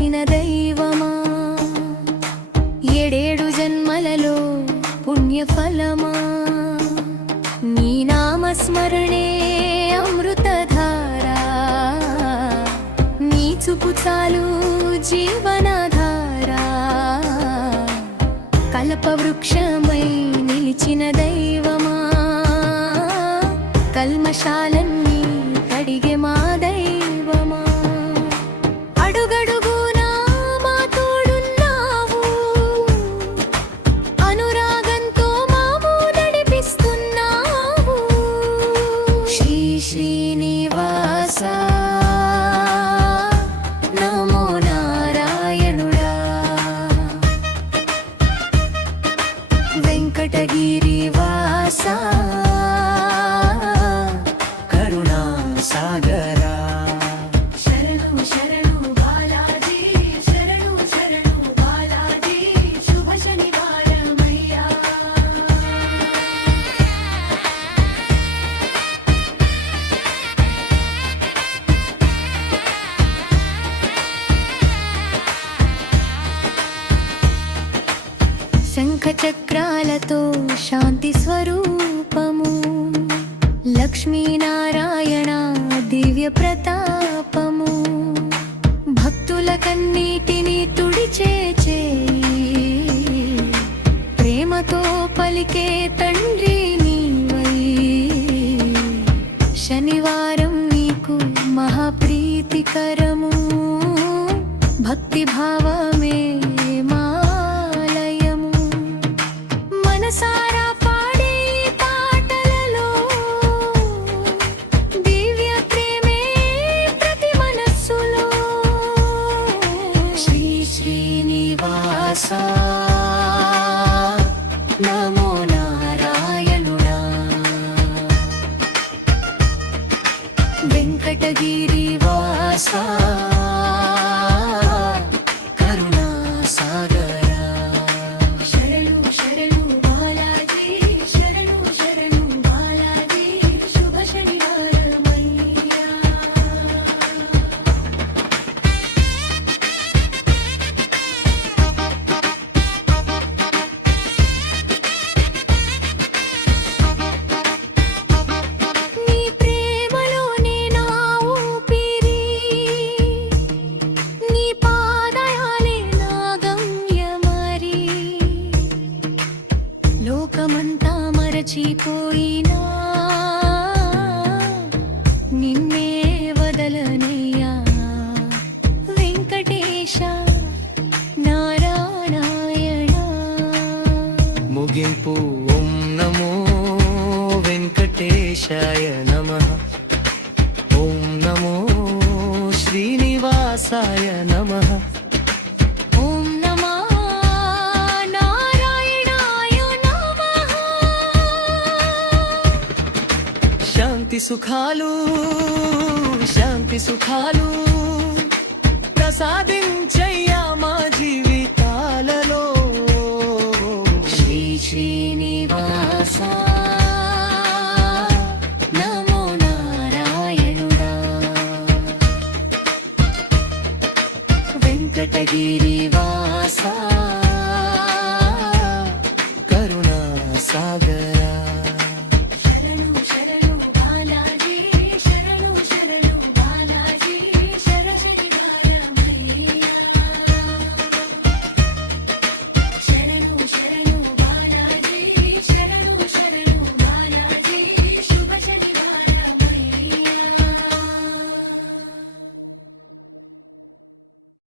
వెలసిన దైవమా, ఏడేడు జన్మలలో పుణ్యఫలమా, నీ నామస్మరణే అమృతధారా, నీ చూపు చాలు జీవనాధారా, కల్పవృక్షమై నిలిచిన దైవమా, కల్మశాలన్నీ కడిగే మా దైవమా, అడుగడుగునా మా తోడున్నావు, అనురాగంతో మాము నడిపిస్తున్నావు. శ్రీ శ్రీనివాస నమో నారాయణుడా, వెంకటగిరివాస సాగరా, శరణు శరణు బాలాజీ, శరణు శరణు బాలాజీ, శుభ శనివారమయ్యా. శంఖ చక్రాలతో శాంతి స్వరూపము, లక్ష్మీనారాయణ దివ్య ప్రతాపము, భక్తుల కన్నీటిని తుడిచే ప్రేమతో పలికే తండ్రి నీవై, శనివారం నీకు మహాప్రీతికరము, భక్తి భావమే మాలయము, మనసారా నమో నారాయణుడా, వెంకటగిరివాస కరుణా సాగరా, శరణు శరణు బాలాజీ, శరణు శరణు బాలాజీ, శుభ శనివారమయ్యా. లోకమంతా మరచిపోయినా నిన్నే వదలనయ్యా, వెంకటేశ నారాయణ. ముగింపు ఓం నమో వెంకటేశాయ నమః, ఓం నమో శ్రీనివాసాయ నమః, శాంతి సుఖాలు శాంతి సుఖాలు ప్రసాదించయ్యా మా జీవితాలలో. శ్రీ శ్రీనివాస నమో నారాయణుడా, వెంకటగిరివాస కరుణా సాగర.